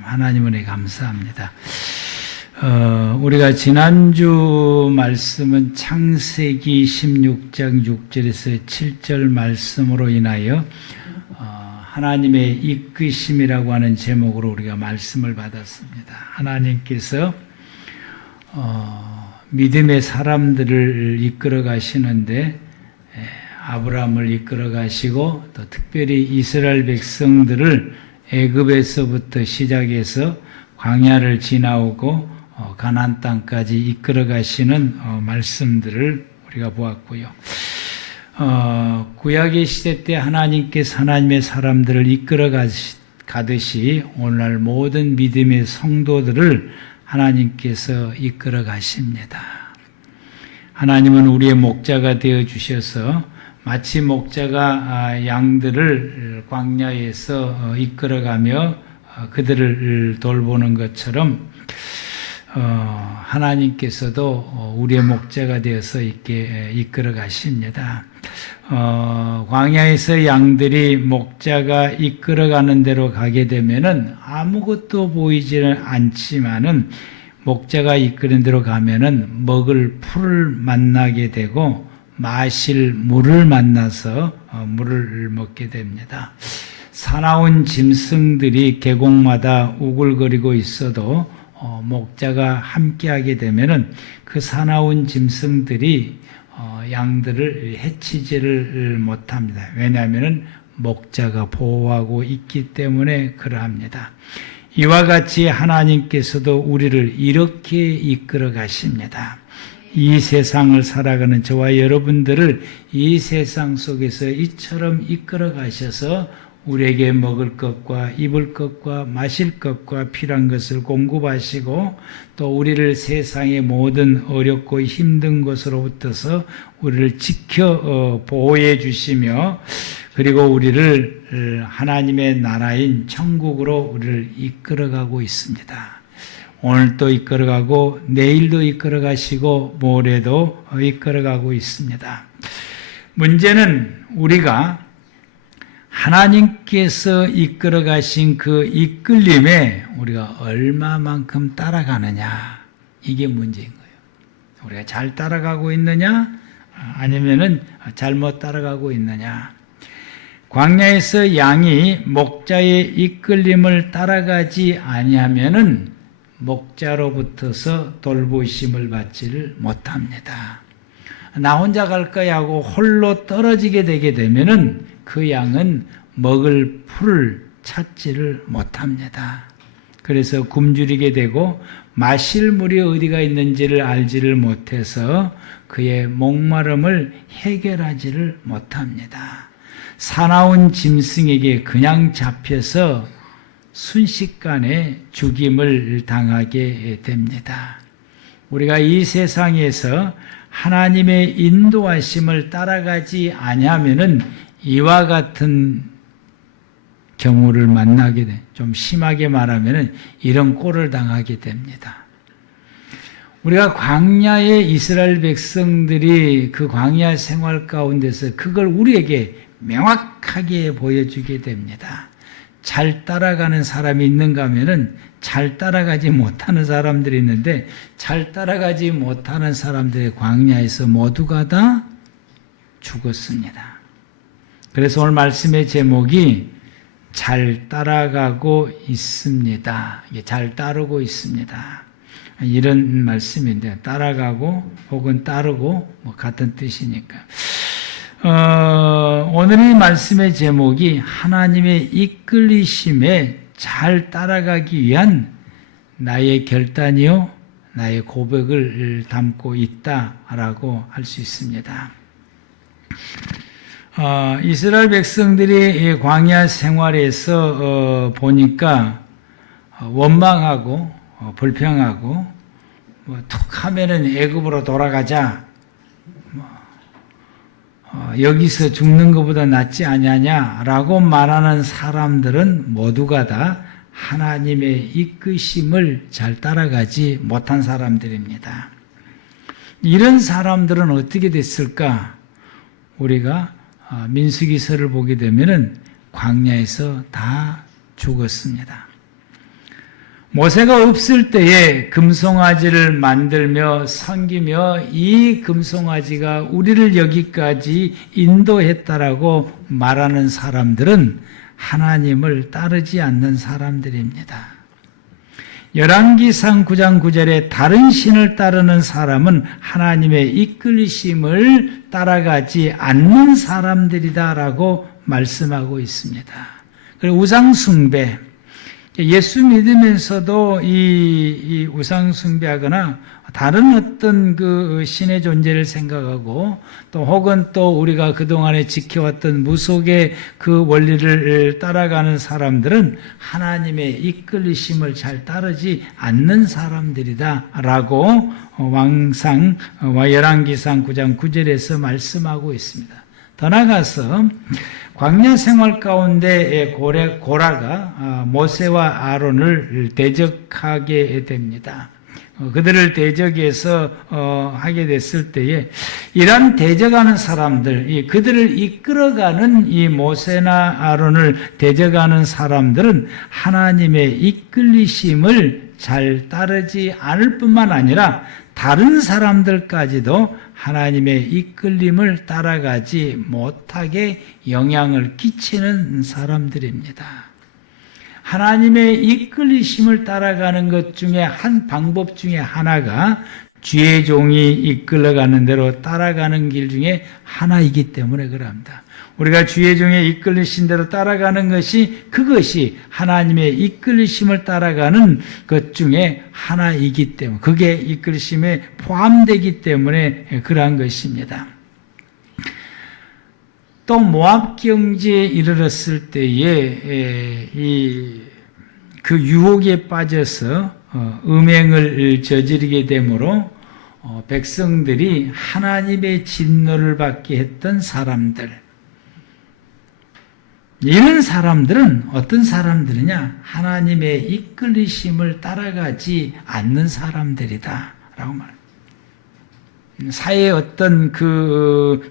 참 하나님 은혜 감사합니다. 우리가 지난주 말씀은 창세기 16장 6절에서 7절 말씀으로 인하여 하나님의 이끄심이라고 하는 제목으로 우리가 말씀을 받았습니다. 하나님께서 믿음의 사람들을 이끌어 가시는데 아브라함을 이끌어 가시고 또 특별히 이스라엘 백성들을 애굽에서부터 시작해서 광야를 지나오고 가나안 땅까지 이끌어 가시는 말씀들을 우리가 보았고요. 구약의 시대 때 하나님께서 하나님의 사람들을 이끌어 가듯이 오늘날 모든 믿음의 성도들을 하나님께서 이끌어 가십니다. 하나님은 우리의 목자가 되어 주셔서 마치 목자가 양들을 광야에서 이끌어가며 그들을 돌보는 것처럼 하나님께서도 우리의 목자가 되어서 이렇게 이끌어 가십니다. 광야에서 양들이 목자가 이끌어가는 대로 가게 되면은 아무것도 보이지는 않지만은 목자가 이끄는 대로 가면은 먹을 풀을 만나게 되고 마실 물을 만나서 물을 먹게 됩니다. 사나운 짐승들이 계곡마다 우글거리고 있어도 목자가 함께하게 되면은 그 사나운 짐승들이 양들을 해치지를 못합니다. 왜냐하면은 목자가 보호하고 있기 때문에 그러합니다. 이와 같이 하나님께서도 우리를 이렇게 이끌어 가십니다. 이 세상을 살아가는 저와 여러분들을 이 세상 속에서 이처럼 이끌어 가셔서 우리에게 먹을 것과 입을 것과 마실 것과 필요한 것을 공급하시고 또 우리를 세상의 모든 어렵고 힘든 것으로부터서 우리를 지켜 보호해 주시며 그리고 우리를 하나님의 나라인 천국으로 우리를 이끌어가고 있습니다. 오늘도 이끌어가고 내일도 이끌어가시고 모레도 이끌어가고 있습니다. 문제는 우리가 하나님께서 이끌어가신 그 이끌림에 우리가 얼마만큼 따라가느냐, 이게 문제인 거예요. 우리가 잘 따라가고 있느냐 아니면은 잘못 따라가고 있느냐. 광야에서 양이 목자의 이끌림을 따라가지 아니하면은 목자로부터서 돌보심을 받지를 못합니다. 나 혼자 갈 거야 하고 홀로 떨어지게 되게 되면은 그 양은 먹을 풀을 찾지를 못합니다. 그래서 굶주리게 되고 마실 물이 어디가 있는지를 알지를 못해서 그의 목마름을 해결하지를 못합니다. 사나운 짐승에게 그냥 잡혀서 순식간에 죽임을 당하게 됩니다. 우리가 이 세상에서 하나님의 인도하심을 따라가지 아니하면은 이와 같은 경우를 만나게 돼. 좀 심하게 말하면은 이런 꼴을 당하게 됩니다. 우리가 광야의 이스라엘 백성들이 그 광야 생활 가운데서 그걸 우리에게 명확하게 보여주게 됩니다. 잘 따라가는 사람이 있는가 하면은 잘 따라가지 못하는 사람들이 있는데 잘 따라가지 못하는 사람들의 광야에서 모두가 다 죽었습니다. 그래서 오늘 말씀의 제목이 잘 따라가고 있습니다. 이게 잘 따르고 있습니다. 이런 말씀인데 따라가고 혹은 따르고 뭐 같은 뜻이니까. 오늘 이 말씀의 제목이 하나님의 이끌리심에 잘 따라가기 위한 나의 결단이요 나의 고백을 담고 있다라고 할 수 있습니다. 이스라엘 백성들이 광야 생활에서 보니까 원망하고 불평하고 툭 하면은 애굽으로 돌아가자, 여기서 죽는 것보다 낫지 아니하냐라고 말하는 사람들은 모두가 다 하나님의 이끄심을 잘 따라가지 못한 사람들입니다. 이런 사람들은 어떻게 됐을까? 우리가 민수기서를 보게 되면은 광야에서 다 죽었습니다. 모세가 없을 때에 금송아지를 만들며 섬기며 이 금송아지가 우리를 여기까지 인도했다라고 말하는 사람들은 하나님을 따르지 않는 사람들입니다. 열왕기상 9장 9절에 다른 신을 따르는 사람은 하나님의 이끌리심을 따라가지 않는 사람들이다라고 말씀하고 있습니다. 그리고 우상숭배, 예수 믿으면서도 이 우상숭배하거나 다른 어떤 그 신의 존재를 생각하고 또 혹은 또 우리가 그동안에 지켜왔던 무속의 그 원리를 따라가는 사람들은 하나님의 이끌리심을 잘 따르지 않는 사람들이다라고 열왕기상 9장 9절에서 말씀하고 있습니다. 더 나아가서 광야 생활 가운데 고라가 모세와 아론을 대적하게 됩니다. 그들을 대적해서 하게 됐을 때에 이러한 대적하는 사람들, 그들을 이끌어가는 이 모세나 아론을 대적하는 사람들은 하나님의 이끌리심을 잘 따르지 않을 뿐만 아니라 다른 사람들까지도 하나님의 이끌림을 따라가지 못하게 영향을 끼치는 사람들입니다. 하나님의 이끌리심을 따라가는 것 중에 한 방법 중에 하나가 주의 종이 이끌어가는 대로 따라가는 길 중에 하나이기 때문에 그럽니다. 우리가 주의 종의 이끌리신 대로 따라가는 것이 그것이 하나님의 이끌리심을 따라가는 것 중에 하나이기 때문에 그게 이끌리심에 포함되기 때문에 그러한 것입니다. 또 모압 경지에 이르렀을 때에 그 유혹에 빠져서 음행을 저지르게 되므로 백성들이 하나님의 진노를 받게 했던 사람들, 이런 사람들은 어떤 사람들이냐? 하나님의 이끌리심을 따라가지 않는 사람들이다 라고 말합니다. 사회의 어떤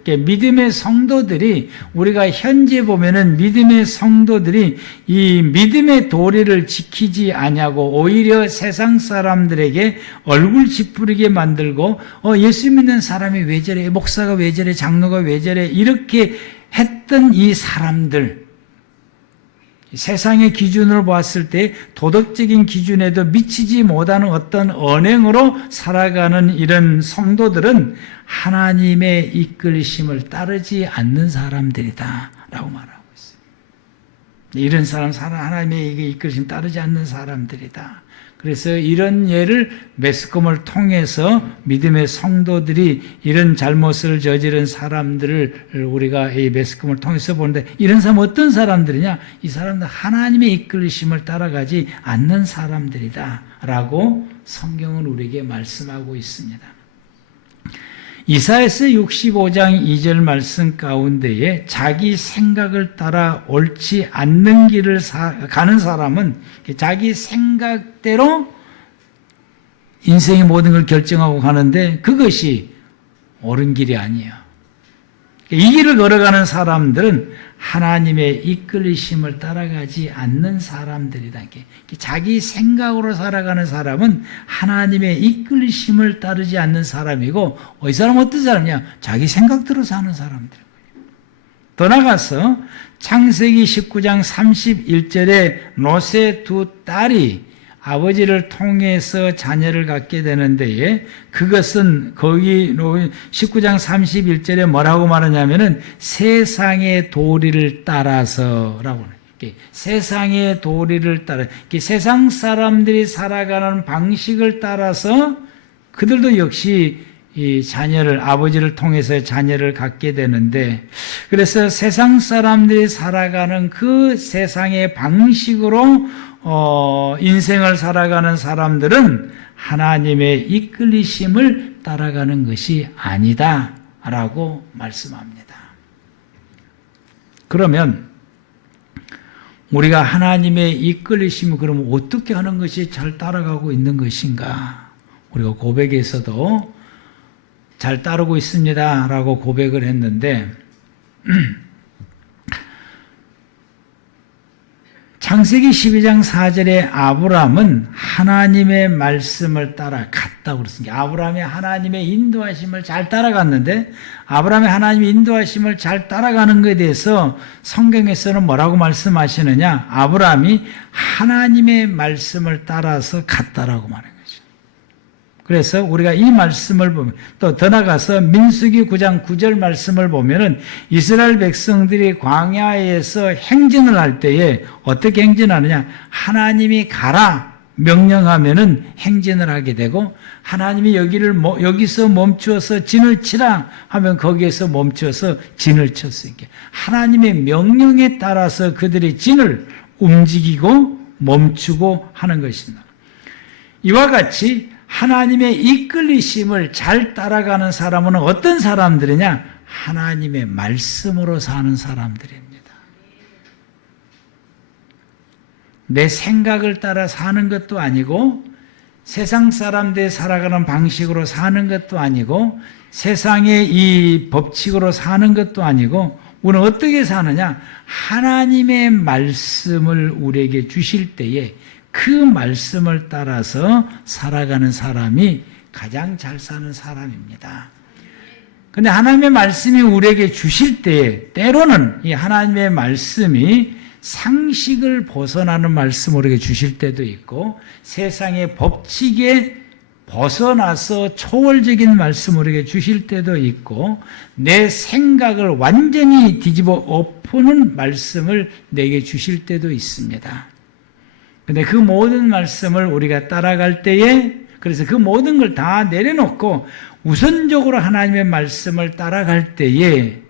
믿음의 성도들이, 우리가 현재 보면은 믿음의 성도들이 이 믿음의 도리를 지키지 아니하고 오히려 세상 사람들에게 얼굴 찌푸리게 만들고 예수 믿는 사람이 왜 저래, 목사가 왜 저래, 장로가 왜 저래, 이렇게 했던 이 사람들, 세상의 기준으로 보았을 때 도덕적인 기준에도 미치지 못하는 어떤 언행으로 살아가는 이런 성도들은 하나님의 이끌심을 따르지 않는 사람들이다 라고 말하고 있어요. 이런 사람, 하나님의 이끌심 따르지 않는 사람들이다. 그래서 이런 예를 매스컴을 통해서 믿음의 성도들이 이런 잘못을 저지른 사람들을 우리가 이 매스컴을 통해서 보는데, 이런 사람은 어떤 사람들이냐? 이 사람들 하나님의 이끌리심을 따라가지 않는 사람들이다 라고 성경은 우리에게 말씀하고 있습니다. 이사야서 65장 2절 말씀 가운데에 자기 생각을 따라 옳지 않는 길을 가는 사람은 자기 생각대로 인생의 모든 걸 결정하고 가는데 그것이 옳은 길이 아니에요. 이 길을 걸어가는 사람들은 하나님의 이끌리심을 따라가지 않는 사람들이다. 자기 생각으로 살아가는 사람은 하나님의 이끌리심을 따르지 않는 사람이고, 이 사람은 어떤 사람이냐? 자기 생각대로 사는 사람들. 더 나가서 창세기 19장 31절에 노세 두 딸이 아버지를 통해서 자녀를 갖게 되는데, 그것은 거기 19장 31절에 뭐라고 말하냐면은 세상의 도리를 따라서라고. 세상의 도리를 따라, 세상 사람들이 살아가는 방식을 따라서 그들도 역시 이 자녀를, 아버지를 통해서 자녀를 갖게 되는데, 그래서 세상 사람들이 살아가는 그 세상의 방식으로 인생을 살아가는 사람들은 하나님의 이끌리심을 따라가는 것이 아니다 라고 말씀합니다. 그러면 우리가 하나님의 이끌리심을 그러면 어떻게 하는 것이 잘 따라가고 있는 것인가? 우리가 고백에서도 잘 따르고 있습니다 라고 고백을 했는데, 창세기 12장 4절에 아브람은 하나님의 말씀을 따라 갔다고 그랬습니다. 아브람이 하나님의 인도하심을 잘 따라갔는데 아브람이 하나님의 인도하심을 잘 따라가는 것에 대해서 성경에서는 뭐라고 말씀하시느냐? 아브람이 하나님의 말씀을 따라서 갔다라고 말해요. 그래서 우리가 이 말씀을 보면 또 더 나가서 민수기 9장 9절 말씀을 보면은 이스라엘 백성들이 광야에서 행진을 할 때에 어떻게 행진하느냐? 하나님이 가라 명령하면은 행진을 하게 되고 하나님이 여기서 멈추어서 진을 치라 하면 거기에서 멈추어서 진을 쳤으니까 하나님의 명령에 따라서 그들이 진을 움직이고 멈추고 하는 것입니다. 이와 같이 하나님의 이끌리심을 잘 따라가는 사람은 어떤 사람들이냐? 하나님의 말씀으로 사는 사람들입니다. 내 생각을 따라 사는 것도 아니고 세상 사람들이 살아가는 방식으로 사는 것도 아니고 세상의 이 법칙으로 사는 것도 아니고 우리는 어떻게 사느냐? 하나님의 말씀을 우리에게 주실 때에 그 말씀을 따라서 살아가는 사람이 가장 잘 사는 사람입니다. 그런데 하나님의 말씀이 우리에게 주실 때에 때로는 이 하나님의 말씀이 상식을 벗어나는 말씀을 우리에게 주실 때도 있고 세상의 법칙에 벗어나서 초월적인 말씀을 우리에게 주실 때도 있고 내 생각을 완전히 뒤집어 엎는 말씀을 내게 주실 때도 있습니다. 근데 그 모든 말씀을 우리가 따라갈 때에 그래서 그 모든 걸 다 내려놓고 우선적으로 하나님의 말씀을 따라갈 때에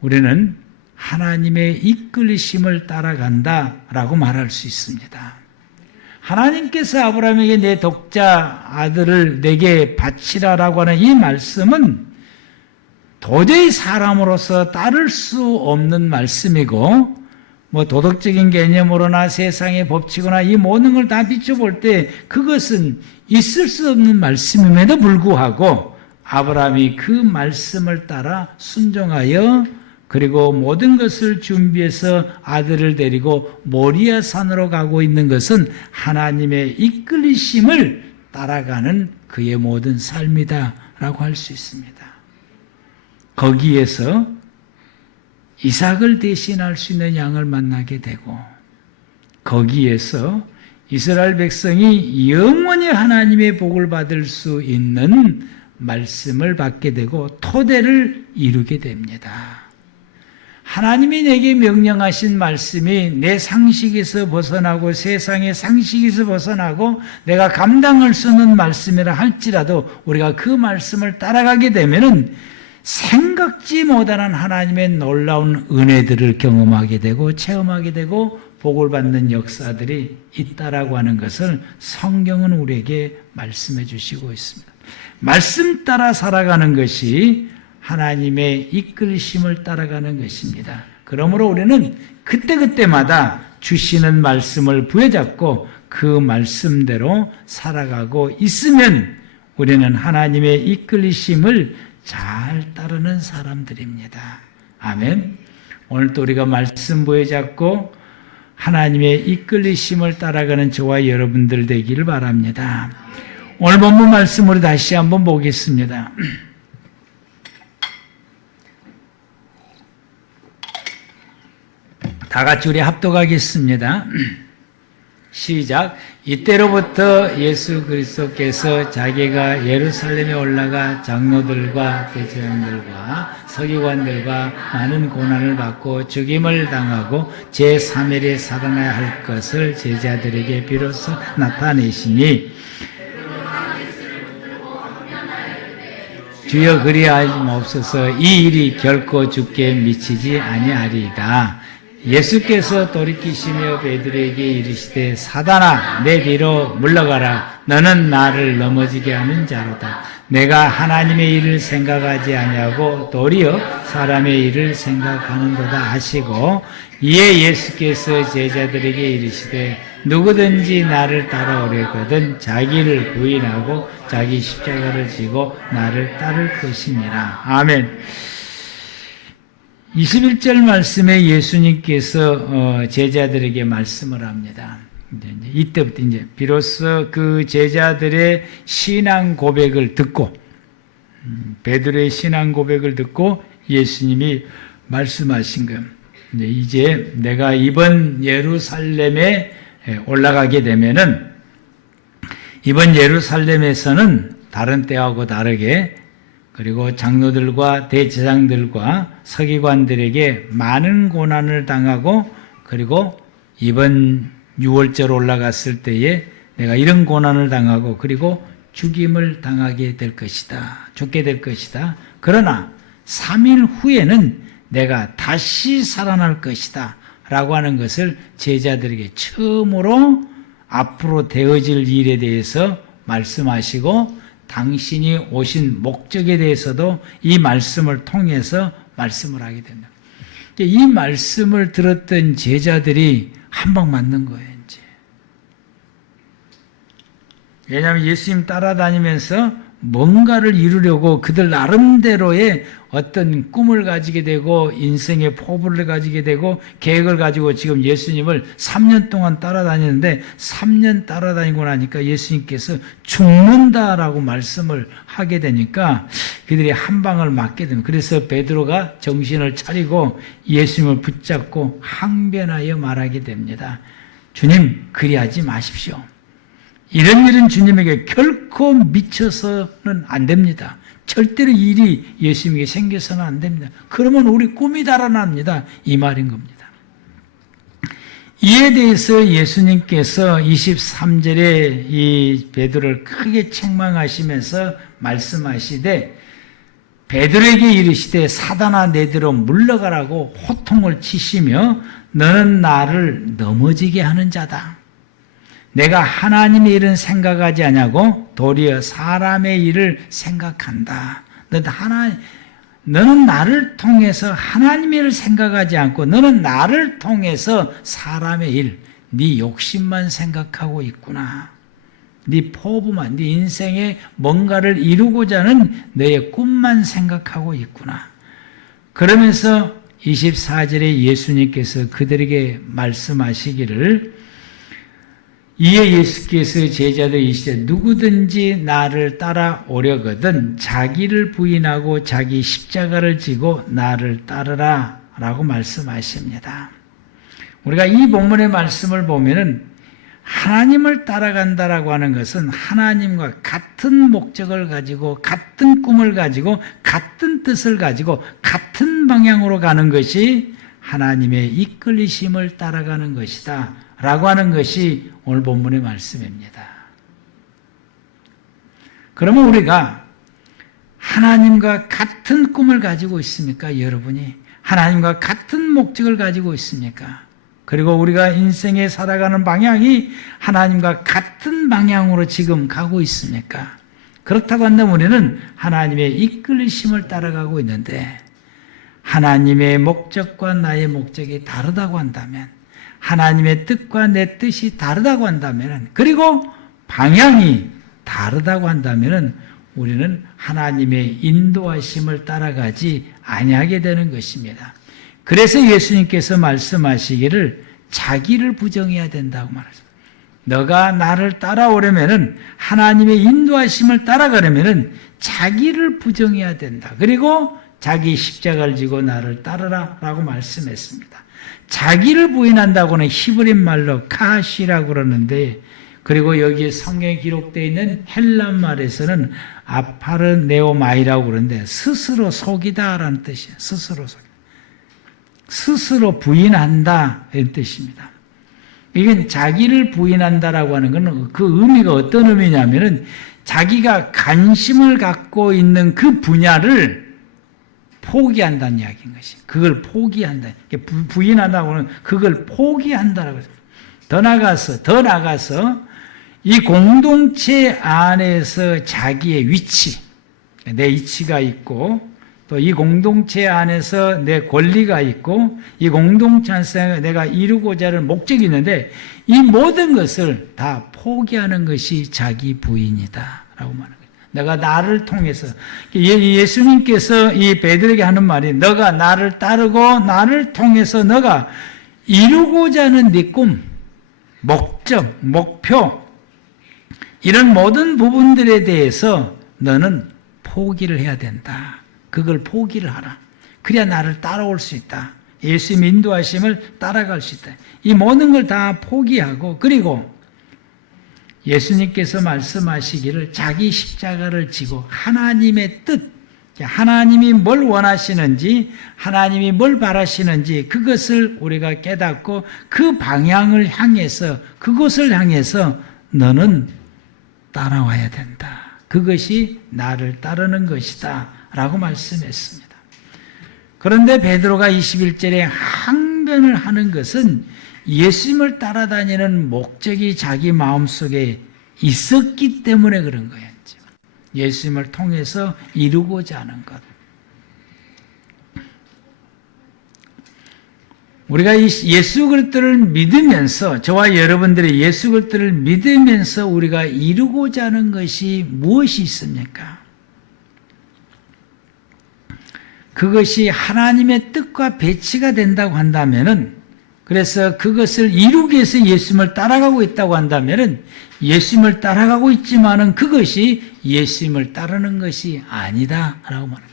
우리는 하나님의 이끌리심을 따라간다라고 말할 수 있습니다. 하나님께서 아브라함에게 내 독자 아들을 내게 바치라라고 하는 이 말씀은 도저히 사람으로서 따를 수 없는 말씀이고 도덕적인 개념으로나 세상의 법칙이나 이 모든 걸 다 비춰볼 때 그것은 있을 수 없는 말씀임에도 불구하고 아브라함이 그 말씀을 따라 순종하여 그리고 모든 것을 준비해서 아들을 데리고 모리아 산으로 가고 있는 것은 하나님의 이끌리심을 따라가는 그의 모든 삶이다라고 할 수 있습니다. 거기에서 이삭을 대신할 수 있는 양을 만나게 되고 거기에서 이스라엘 백성이 영원히 하나님의 복을 받을 수 있는 말씀을 받게 되고 토대를 이루게 됩니다. 하나님이 내게 명령하신 말씀이 내 상식에서 벗어나고 세상의 상식에서 벗어나고 내가 감당할 수 없는 말씀이라 할지라도 우리가 그 말씀을 따라가게 되면은 생각지 못한 하나님의 놀라운 은혜들을 경험하게 되고 체험하게 되고 복을 받는 역사들이 있다라고 하는 것을 성경은 우리에게 말씀해 주시고 있습니다. 말씀 따라 살아가는 것이 하나님의 이끌심을 따라가는 것입니다. 그러므로 우리는 그때그때마다 주시는 말씀을 부여잡고 그 말씀대로 살아가고 있으면 우리는 하나님의 이끌리심을 잘 따르는 사람들입니다. 아멘. 오늘도 우리가 말씀 부여잡고 하나님의 이끌리심을 따라가는 저와 여러분들 되기를 바랍니다. 오늘 본문 말씀으로 다시 한번 보겠습니다. 다 같이 우리 합독하겠습니다. 시작. 이때로부터 예수 그리스도께서 자기가 예루살렘에 올라가 장로들과 대제사장들과 서기관들과 많은 고난을 받고 죽임을 당하고 제3일에 살아나야 할 것을 제자들에게 비로소 나타내시니 주여 그리하지 마옵소서. 이 일이 결코 주께 미치지 아니하리이다. 예수께서 돌이키시며 베드로에게 이르시되 사단아 내 뒤로 물러가라. 너는 나를 넘어지게 하는 자로다. 내가 하나님의 일을 생각하지 아니하고 도리어 사람의 일을 생각하는도다 하시고 이에 예수께서 제자들에게 이르시되 누구든지 나를 따라오려거든 자기를 부인하고 자기 십자가를 지고 나를 따를 것이니라. 아멘. 21절 말씀에 예수님께서 제자들에게 말씀을 합니다. 이때부터 이제 비로소 그 제자들의 신앙 고백을 듣고 베드로의 신앙 고백을 듣고 예수님이 말씀하신 거예요. 이제 내가 이번 예루살렘에 올라가게 되면은 이번 예루살렘에서는 다른 때하고 다르게 그리고 장로들과 대제사장들과 서기관들에게 많은 고난을 당하고 그리고 이번 6월절 올라갔을 때에 내가 이런 고난을 당하고 그리고 죽임을 당하게 될 것이다. 죽게 될 것이다. 그러나 3일 후에는 내가 다시 살아날 것이다. 라고 하는 것을 제자들에게 처음으로 앞으로 되어질 일에 대해서 말씀하시고 당신이 오신 목적에 대해서도 이 말씀을 통해서 말씀을 하게 된다. 이 말씀을 들었던 제자들이 한 방 맞는 거예요, 이제. 왜냐하면 예수님 따라다니면서 뭔가를 이루려고 그들 나름대로의 어떤 꿈을 가지게 되고 인생의 포부를 가지게 되고 계획을 가지고 지금 예수님을 3년 동안 따라다니는데 3년 따라다니고 나니까 예수님께서 죽는다라고 말씀을 하게 되니까 그들이 한 방을 맞게 됩니다. 그래서 베드로가 정신을 차리고 예수님을 붙잡고 항변하여 말하게 됩니다. 주님, 그리하지 마십시오. 이런 주님에게 결코 미쳐서는 안 됩니다. 절대로 일이 예수님에게 생겨서는 안 됩니다. 그러면 우리 꿈이 달아납니다. 이 말인 겁니다. 이에 대해서 예수님께서 23절에 이 베드로를 크게 책망하시면서 말씀하시되 베드로에게 이르시되 사단아 내대로 물러가라고 호통을 치시며 너는 나를 넘어지게 하는 자다. 내가 하나님의 일은 생각하지 아니하고 도리어 사람의 일을 생각한다. 너는 나를 통해서 하나님의 일을 생각하지 않고 너는 나를 통해서 사람의 일, 네 욕심만 생각하고 있구나. 네 포부만, 네 인생에 뭔가를 이루고자 하는 너의 꿈만 생각하고 있구나. 그러면서 24절에 예수님께서 그들에게 말씀하시기를 이에 예수께서 제자들 이시되 누구든지 나를 따라오려거든 자기를 부인하고 자기 십자가를 지고 나를 따르라 라고 말씀하십니다. 우리가 이 본문의 말씀을 보면은 하나님을 따라간다라고 하는 것은 하나님과 같은 목적을 가지고 같은 꿈을 가지고 같은 뜻을 가지고 같은 방향으로 가는 것이 하나님의 이끌리심을 따라가는 것이다 라고 하는 것이 오늘 본문의 말씀입니다. 그러면 우리가 하나님과 같은 꿈을 가지고 있습니까? 여러분이 하나님과 같은 목적을 가지고 있습니까? 그리고 우리가 인생에 살아가는 방향이 하나님과 같은 방향으로 지금 가고 있습니까? 그렇다고 한다면 우리는 하나님의 이끌리심을 따라가고 있는데 하나님의 목적과 나의 목적이 다르다고 한다면 하나님의 뜻과 내 뜻이 다르다고 한다면 그리고 방향이 다르다고 한다면 우리는 하나님의 인도하심을 따라가지 아니하게 되는 것입니다. 그래서 예수님께서 말씀하시기를 자기를 부정해야 된다고 말하십니다. 너가 나를 따라오려면 하나님의 인도하심을 따라가려면 자기를 부정해야 된다. 그리고 자기 십자가를 지고 나를 따르라 라고 말씀했습니다. 자기를 부인한다고는 히브리 말로 카시라고 그러는데 그리고 여기 성경에 기록되어 있는 헬라 말에서는 아파르네오마이라고 그러는데 스스로 속이다라는 뜻이에요. 스스로 속이다. 스스로 부인한다 이런 뜻입니다. 이건 자기를 부인한다라고 하는 것은 그 의미가 어떤 의미냐면은 자기가 관심을 갖고 있는 그 분야를 포기한다는 이야기인 것이. 그걸 포기한다. 부인한다고 하는 그걸 포기한다라고 해요. 더 나가서 이 공동체 안에서 자기의 위치, 내 이치가 있고 또 이 공동체 안에서 내 권리가 있고 이 공동체 안에서 내가 이루고자 하는 목적이 있는데 이 모든 것을 다 포기하는 것이 자기 부인이다 라고 말하는 거예요. 내가 나를 통해서. 예수님께서 이 베드로에게 하는 말이 너가 나를 따르고 나를 통해서 너가 이루고자 하는 네 꿈, 목적, 목표 이런 모든 부분들에 대해서 너는 포기를 해야 된다. 그걸 포기를 하라. 그래야 나를 따라올 수 있다. 예수님의 인도하심을 따라갈 수 있다. 이 모든 걸 다 포기하고 그리고 예수님께서 말씀하시기를 자기 십자가를 지고 하나님의 뜻, 하나님이 뭘 원하시는지 하나님이 뭘 바라시는지 그것을 우리가 깨닫고 그 방향을 향해서 그곳을 향해서 너는 따라와야 된다. 그것이 나를 따르는 것이다 라고 말씀했습니다. 그런데 베드로가 21절에 항변을 하는 것은 예수님을 따라다니는 목적이 자기 마음속에 있었기 때문에 그런 거예요. 예수님을 통해서 이루고자 하는 것. 우리가 이 예수 그리스도를 믿으면서 저와 여러분들이 예수 그리스도를 믿으면서 우리가 이루고자 하는 것이 무엇이 있습니까? 그것이 하나님의 뜻과 배치가 된다고 한다면은 그래서 그것을 이루기 위해서 예수님을 따라가고 있다고 한다면은 예수님을 따라가고 있지만은 그것이 예수님을 따르는 것이 아니다라고 말합니다.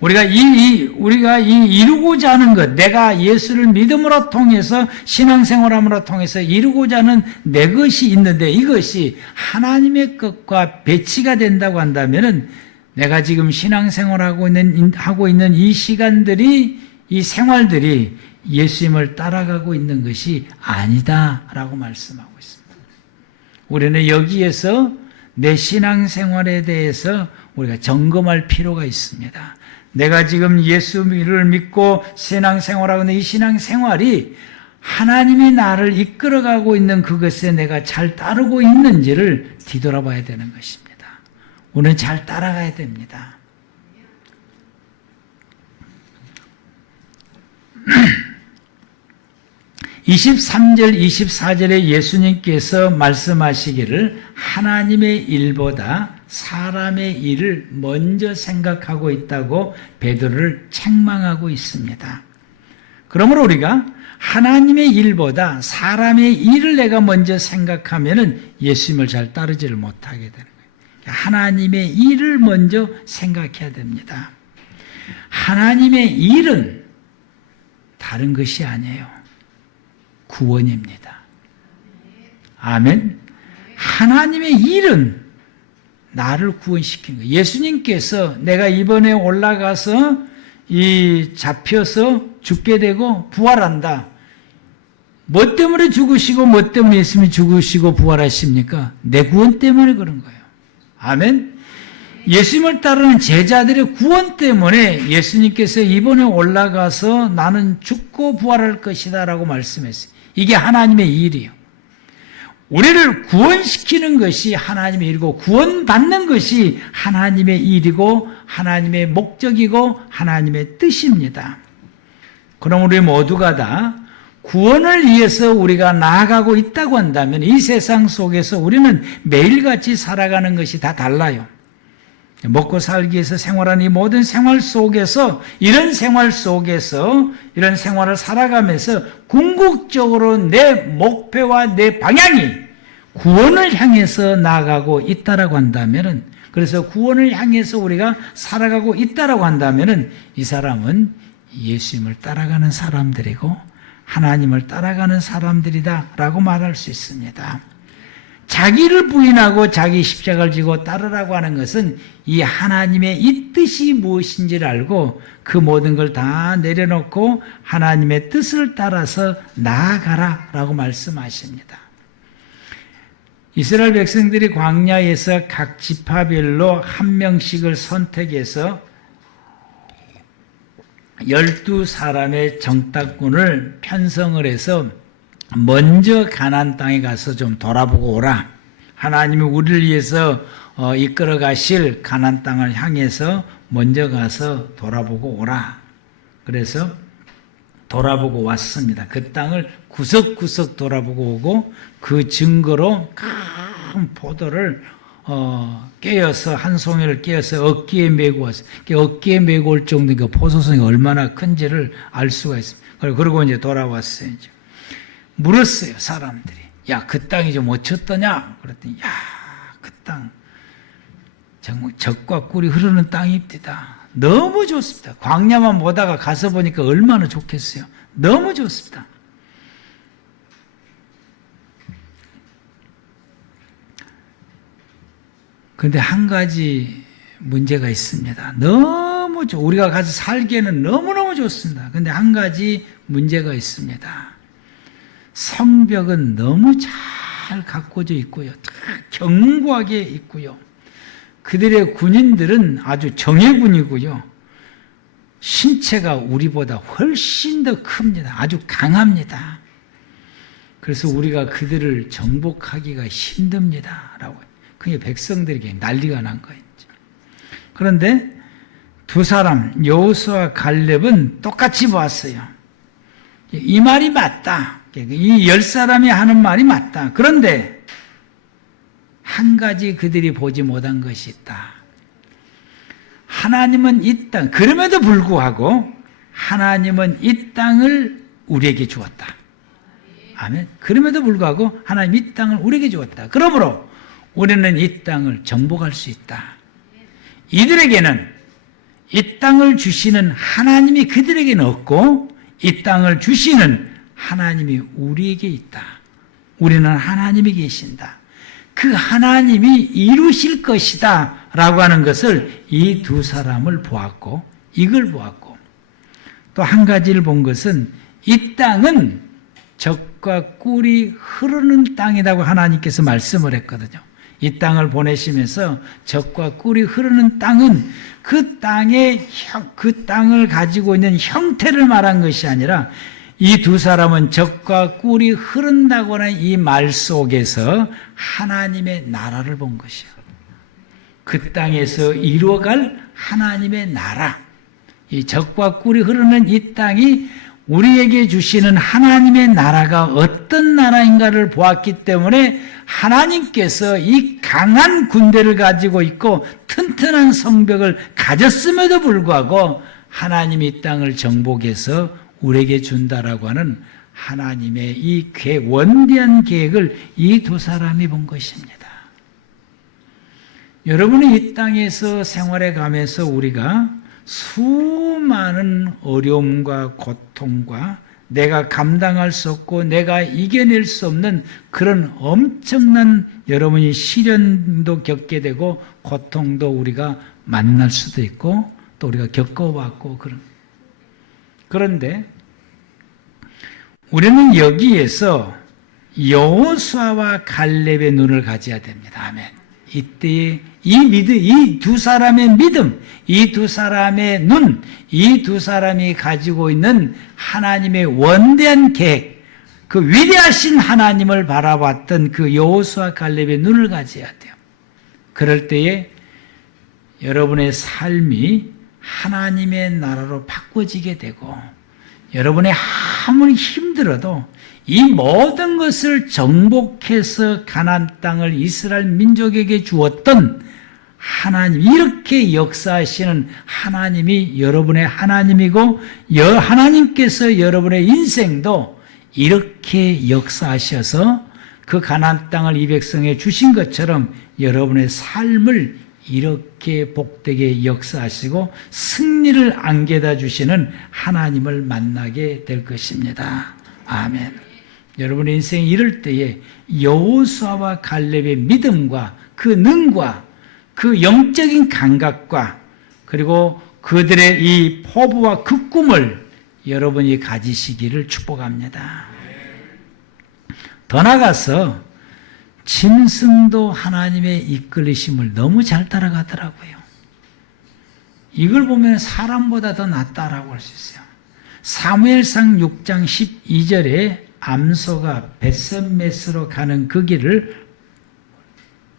우리가 이루고자 하는 것, 내가 예수를 믿음으로 통해서 신앙생활함으로 통해서 이루고자 하는 내 것이 있는데 이것이 하나님의 것과 배치가 된다고 한다면은 내가 지금 신앙생활하고 있는 이 시간들이 이 생활들이 예수님을 따라가고 있는 것이 아니다라고 말씀하고 있습니다. 우리는 여기에서 내 신앙생활에 대해서 우리가 점검할 필요가 있습니다. 내가 지금 예수를 믿고 신앙생활하고 있는 이 신앙생활이 하나님이 나를 이끌어가고 있는 그것에 내가 잘 따르고 있는지를 뒤돌아봐야 되는 것입니다. 우리는 잘 따라가야 됩니다. 23절, 24절에 예수님께서 말씀하시기를 하나님의 일보다 사람의 일을 먼저 생각하고 있다고 베드로를 책망하고 있습니다. 그러므로 우리가 하나님의 일보다 사람의 일을 내가 먼저 생각하면은 예수님을 잘 따르지를 못하게 되는 거예요. 하나님의 일을 먼저 생각해야 됩니다. 하나님의 일은 다른 것이 아니에요. 구원입니다. 아멘. 하나님의 일은 나를 구원시키는 거예요. 예수님께서 내가 이번에 올라가서 잡혀서 죽게 되고 부활한다. 뭐 때문에 죽으시고 뭐 때문에 예수님이 죽으시고 부활하십니까? 내 구원 때문에 그런 거예요. 아멘. 예수님을 따르는 제자들의 구원 때문에 예수님께서 이번에 올라가서 나는 죽고 부활할 것이다 라고 말씀했어요. 이게 하나님의 일이에요. 우리를 구원시키는 것이 하나님의 일이고 구원받는 것이 하나님의 일이고 하나님의 목적이고 하나님의 뜻입니다. 그럼 우리 모두가 다 구원을 위해서 우리가 나아가고 있다고 한다면 이 세상 속에서 우리는 매일같이 살아가는 것이 다 달라요. 먹고 살기 위해서 생활하는 이 모든 생활 속에서 이런 생활을 살아가면서 궁극적으로 내 목표와 내 방향이 구원을 향해서 나아가고 있다라고 한다면은 그래서 구원을 향해서 우리가 살아가고 있다라고 한다면은 이 사람은 예수님을 따라가는 사람들이고 하나님을 따라가는 사람들이다라고 말할 수 있습니다. 자기를 부인하고 자기 십자가를 지고 따르라고 하는 것은 이 하나님의 이 뜻이 무엇인지를 알고 그 모든 걸 다 내려놓고 하나님의 뜻을 따라서 나아가라라고 말씀하십니다. 이스라엘 백성들이 광야에서 각 지파별로 한 명씩을 선택해서 12사람의 정탐꾼을 편성을 해서 먼저 가나안 땅에 가서 좀 돌아보고 오라. 하나님이 우리를 위해서 이끌어 가실 가나안 땅을 향해서 먼저 가서 돌아보고 오라. 그래서 돌아보고 왔습니다. 그 땅을 구석구석 돌아보고 오고 그 증거로 큰 포도를 깨어서 한 송이를 깨어서 어깨에 메고 왔어요. 어깨에 메고 올 정도니까 포도송이 얼마나 큰지를 알 수가 있습니다. 그리고 이제 돌아왔어요. 이제. 물었어요, 사람들이. 야, 그 땅이 좀 어쩌더냐? 그랬더니, 야, 그 땅, 정말 젖과 꿀이 흐르는 땅입니다. 너무 좋습니다. 광야만 보다가 가서 보니까 얼마나 좋겠어요. 너무 좋습니다. 그런데 한 가지 문제가 있습니다. 너무 우리가 가서 살기에는 너무너무 좋습니다. 그런데 한 가지 문제가 있습니다. 성벽은 너무 잘 가꿔져 있고요. 견고하게 있고요. 그들의 군인들은 아주 정예군이고요. 신체가 우리보다 훨씬 더 큽니다. 아주 강합니다. 그래서 우리가 그들을 정복하기가 힘듭니다. 라고. 그게 백성들에게 난리가 난 거예요. 그런데 두 사람, 여호수아와 갈렙은 똑같이 보았어요. 이 말이 맞다. 이 10사람이 하는 말이 맞다. 그런데 한 가지 그들이 보지 못한 것이 있다. 하나님은 이 땅, 그럼에도 불구하고 하나님은 이 땅을 우리에게 주었다. 아멘. 그럼에도 불구하고 하나님 이 땅을 우리에게 주었다. 그러므로 우리는 이 땅을 정복할 수 있다. 이들에게는 이 땅을 주시는 하나님이 그들에게는 없고 이 땅을 주시는 하나님이 우리에게 있다. 우리는 하나님이 계신다. 그 하나님이 이루실 것이다 라고 하는 것을 이 두 사람을 보았고 이걸 보았고 또 한 가지를 본 것은 이 땅은 젖과 꿀이 흐르는 땅이라고 하나님께서 말씀을 했거든요. 이 땅을 보내시면서 젖과 꿀이 흐르는 땅은 그 땅을 가지고 있는 형태를 말한 것이 아니라 이 두 사람은 젖과 꿀이 흐른다고 하는 이 말 속에서 하나님의 나라를 본 것이요. 그 땅에서 이루어갈 하나님의 나라. 이 젖과 꿀이 흐르는 이 땅이 우리에게 주시는 하나님의 나라가 어떤 나라인가를 보았기 때문에 하나님께서 이 강한 군대를 가지고 있고 튼튼한 성벽을 가졌음에도 불구하고 하나님이 이 땅을 정복해서 우리에게 준다라고 하는 하나님의 이 원대한 계획을 이 두 사람이 본 것입니다. 여러분이 이 땅에서 생활해 가면서 우리가 수많은 어려움과 고통과 내가 감당할 수 없고 내가 이겨낼 수 없는 그런 엄청난 여러분이 시련도 겪게 되고 고통도 우리가 만날 수도 있고 또 우리가 겪어왔고 그런데 우리는 여기에서 여호수아와 갈렙의 눈을 가져야 됩니다. 아멘. 이때에 이 두 사람의 믿음, 이 두 사람의 눈, 이 두 사람이 가지고 있는 하나님의 원대한 계획, 그 위대하신 하나님을 바라봤던 그 여호수아 갈렙의 눈을 가져야 돼요. 그럴 때에 여러분의 삶이 하나님의 나라로 바꿔지게 되고 여러분의 아무리 힘들어도 이 모든 것을 정복해서 가나안 땅을 이스라엘 민족에게 주었던 하나님, 이렇게 역사하시는 하나님이 여러분의 하나님이고 하나님께서 여러분의 인생도 이렇게 역사하셔서 그 가나안 땅을 이 백성에 주신 것처럼 여러분의 삶을 이렇게 복되게 역사하시고 승리를 안겨다 주시는 하나님을 만나게 될 것입니다. 아멘. 여러분의 인생이 이럴 때에 여호수아와 갈렙의 믿음과 그 능과 그 영적인 감각과 그리고 그들의 이 포부와 그 꿈을 여러분이 가지시기를 축복합니다. 더 나아가서 짐승도 하나님의 이끌리심을 너무 잘 따라가더라고요. 이걸 보면 사람보다 더 낫다라고 할 수 있어요. 사무엘상 6장 12절에 암소가 벳셋메스로 가는 그 길을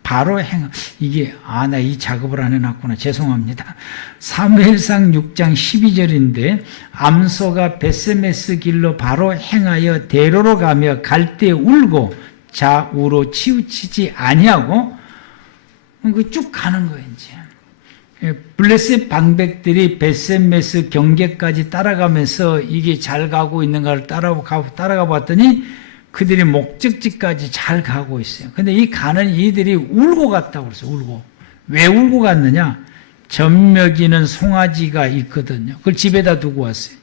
바로 나 이 작업을 안 해놨구나. 죄송합니다. 사무엘상 6장 12절인데 암소가 벳셋메스 길로 바로 행하여 대로로 가며 갈 때 울고 좌우로 치우치지 아니하고 그 쭉 가는 거예요, 이제. 블레셋 방백들이 벳셈메스 경계까지 따라가면서 이게 잘 가고 있는가를 따라가 봤더니 그들이 목적지까지 잘 가고 있어요. 근데 이 가는 이들이 울고 갔다고 그랬어요, 울고. 왜 울고 갔느냐? 젖먹이는 송아지가 있거든요. 그걸 집에다 두고 왔어요.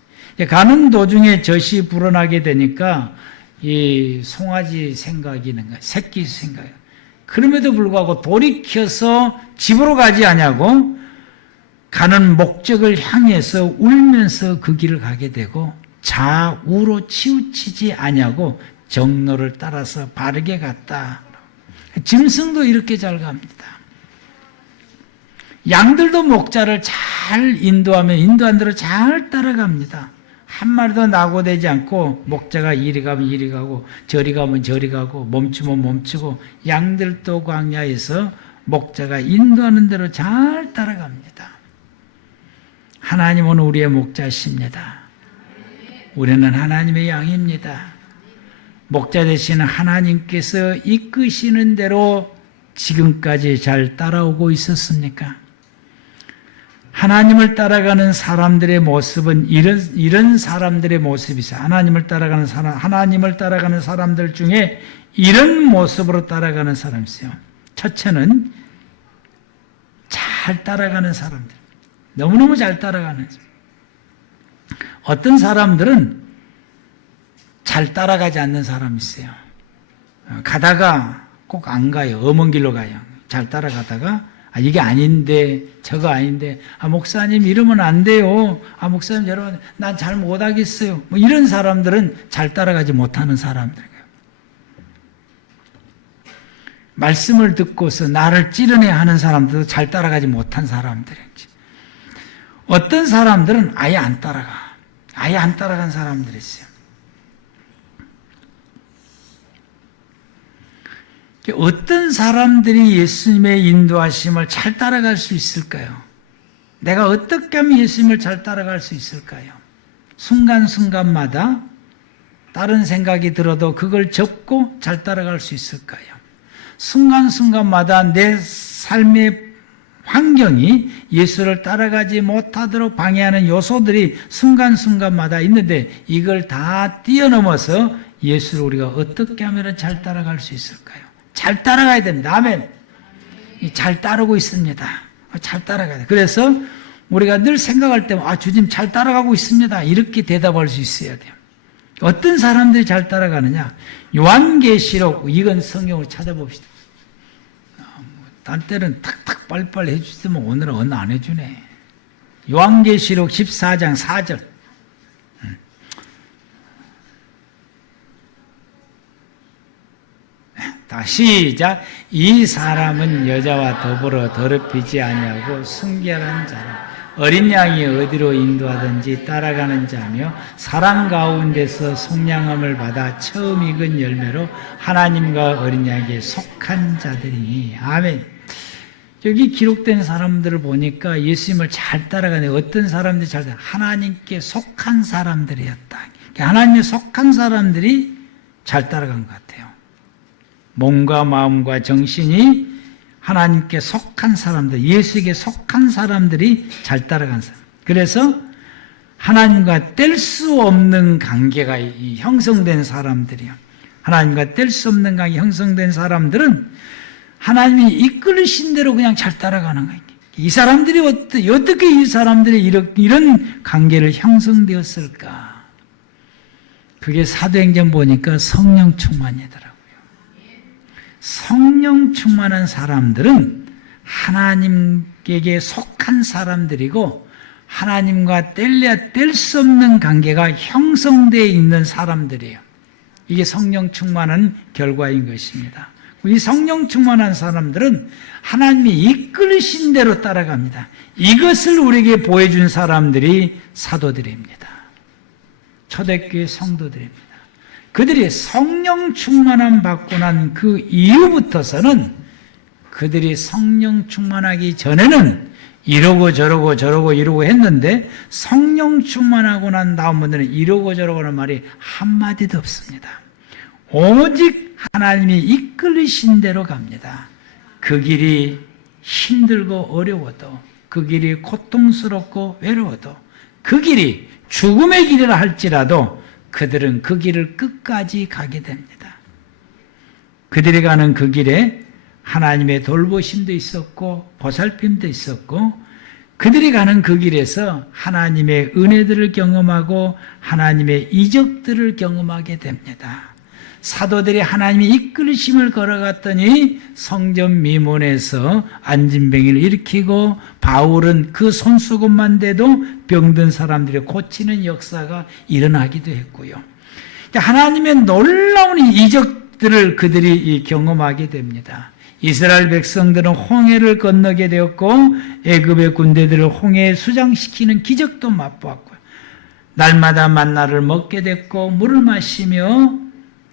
가는 도중에 젖이 불어나게 되니까 이 송아지 생각이 있는 거예요. 새끼 생각이. 그럼에도 불구하고 돌이켜서 집으로 가지 않냐고 가는 목적을 향해서 울면서 그 길을 가게 되고 좌우로 치우치지 않냐고 정로를 따라서 바르게 갔다. 짐승도 이렇게 잘 갑니다. 양들도 목자를 잘 인도하면 인도한 대로 잘 따라갑니다. 한 마리도 낙오되지 않고 목자가 이리 가면 이리 가고 저리 가면 저리 가고 멈추면 멈추고 양들도 광야에서 목자가 인도하는 대로 잘 따라갑니다. 하나님은 우리의 목자십니다. 우리는 하나님의 양입니다. 목자 되신 하나님께서 이끄시는 대로 지금까지 잘 따라오고 있었습니까? 하나님을 따라가는 사람들의 모습은 이런 사람들의 모습이 있어요. 하나님을 따라가는 사람들 중에 이런 모습으로 따라가는 사람이 있어요. 첫째는 잘 따라가는 사람들. 너무너무 잘 따라가는 사람. 어떤 사람들은 잘 따라가지 않는 사람이 있어요. 가다가 꼭 안 가요. 엄한 길로 가요. 잘 따라가다가 이게 아닌데 저거 아닌데 목사님 이러면 안 돼요. 목사님 여러분 난 잘 못하겠어요. 이런 사람들은 잘 따라가지 못하는 사람들이에요. 말씀을 듣고서 나를 찌르내 하는 사람들도 잘 따라가지 못한 사람들이에요. 어떤 사람들은 아예 안 따라가. 아예 안 따라간 사람들이 있어요. 어떤 사람들이 예수님의 인도하심을 잘 따라갈 수 있을까요? 내가 어떻게 하면 예수님을 잘 따라갈 수 있을까요? 순간순간마다 다른 생각이 들어도 그걸 접고 잘 따라갈 수 있을까요? 순간순간마다 내 삶의 환경이 예수를 따라가지 못하도록 방해하는 요소들이 순간순간마다 있는데 이걸 다 뛰어넘어서 예수를 우리가 어떻게 하면 잘 따라갈 수 있을까요? 잘 따라가야 됩니다. 아멘. 잘 따르고 있습니다. 잘 따라가야 돼요. 그래서 우리가 늘 생각할 때 주님 잘 따라가고 있습니다. 이렇게 대답할 수 있어야 돼요. 어떤 사람들이 잘 따라가느냐? 요한계시록 이건 성경을 찾아봅시다. 딴 때는 탁탁 빨리빨리 해주시면 오늘은 안 해주네. 요한계시록 14장 4절. 다시 시작. 이 사람은 여자와 더불어 더럽히지 아니하고 순결한 자라. 어린 양이 어디로 인도하든지 따라가는 자며 사랑 가운데서 속량함을 받아 처음 익은 열매로 하나님과 어린 양에게 속한 자들이니. 아멘. 여기 기록된 사람들을 보니까 예수님을 잘 따라가는 어떤 사람들이 잘 따라가는 하나님께 속한 사람들이었다. 하나님에 속한 사람들이 잘 따라간 것 같아요. 몸과 마음과 정신이 하나님께 속한 사람들, 예수에게 속한 사람들이 잘 따라간 사람. 그래서 하나님과 뗄 수 없는 관계가 형성된 사람들이요. 하나님과 뗄 수 없는 관계 형성된 사람들은 하나님이 이끌으신 대로 그냥 잘 따라가는 거예요. 이 사람들이 어떻게 이 사람들이 이런 관계를 형성되었을까? 그게 사도행전 보니까 성령 충만이더라고요. 성령 충만한 사람들은 하나님께 속한 사람들이고 하나님과 뗄래야 뗄 수 없는 관계가 형성되어 있는 사람들이에요. 이게 성령 충만한 결과인 것입니다. 이 성령 충만한 사람들은 하나님이 이끌으신 대로 따라갑니다. 이것을 우리에게 보여준 사람들이 사도들입니다. 초대교회 성도들입니다. 그들이 성령 충만함 받고 난 그 이후부터서는 그들이 성령 충만하기 전에는 이러고 저러고 했는데 성령 충만하고 난 다음부터는 이러고 저러고는 말이 한마디도 없습니다. 오직 하나님이 이끌으신 대로 갑니다. 그 길이 힘들고 어려워도, 그 길이 고통스럽고 외로워도, 그 길이 죽음의 길이라 할지라도 그들은 그 길을 끝까지 가게 됩니다. 그들이 가는 그 길에 하나님의 돌보심도 있었고 보살핌도 있었고, 그들이 가는 그 길에서 하나님의 은혜들을 경험하고 하나님의 이적들을 경험하게 됩니다. 사도들이 하나님의 이끌심을 걸어갔더니 성전 미문에서 안진병을 일으키고, 바울은 그 손수건만 대도 병든 사람들이 고치는 역사가 일어나기도 했고요. 하나님의 놀라운 이적들을 그들이 경험하게 됩니다. 이스라엘 백성들은 홍해를 건너게 되었고, 애굽의 군대들을 홍해에 수장시키는 기적도 맛보았고요. 날마다 만나를 먹게 됐고, 물을 마시며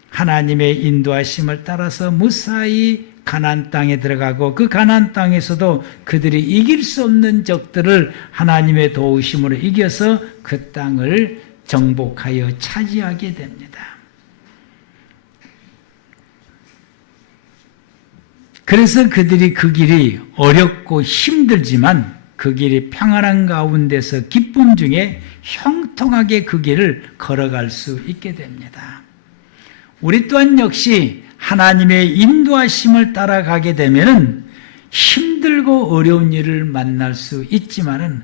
하나님의 인도하심을 따라서 무사히 가나안 땅에 들어가고, 그 가나안 땅에서도 그들이 이길 수 없는 적들을 하나님의 도우심으로 이겨서 그 땅을 정복하여 차지하게 됩니다. 그래서 그들이 그 길이 어렵고 힘들지만 그 길이 평안한 가운데서 기쁨 중에 형통하게 그 길을 걸어갈 수 있게 됩니다. 우리 또한 역시 하나님의 인도하심을 따라가게 되면 힘들고 어려운 일을 만날 수 있지만은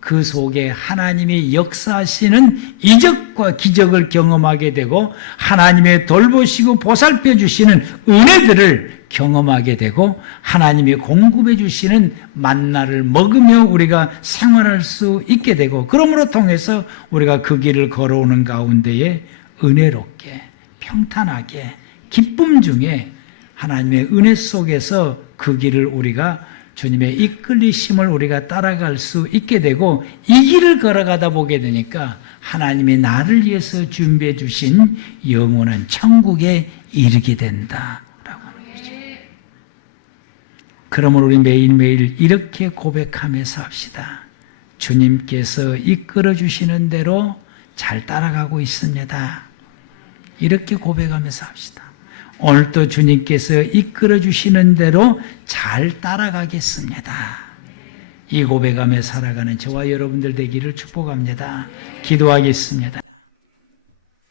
그 속에 하나님이 역사하시는 이적과 기적을 경험하게 되고, 하나님의 돌보시고 보살펴 주시는 은혜들을 경험하게 되고, 하나님이 공급해 주시는 만나를 먹으며 우리가 생활할 수 있게 되고, 그러므로 통해서 우리가 그 길을 걸어오는 가운데에 은혜롭게 평탄하게 기쁨 중에 하나님의 은혜 속에서 그 길을 우리가 주님의 이끌리심을 우리가 따라갈 수 있게 되고, 이 길을 걸어가다 보게 되니까 하나님이 나를 위해서 준비해 주신 영원한 천국에 이르게 된다라고 하는 거죠. 그러므로 우리 매일매일 이렇게 고백하면서 합시다. 주님께서 이끌어 주시는 대로 잘 따라가고 있습니다. 이렇게 고백하면서 합시다. 오늘도 주님께서 이끌어 주시는 대로 잘 따라가겠습니다. 이 고백하며 살아가는 저와 여러분들 되기를 축복합니다. 기도하겠습니다.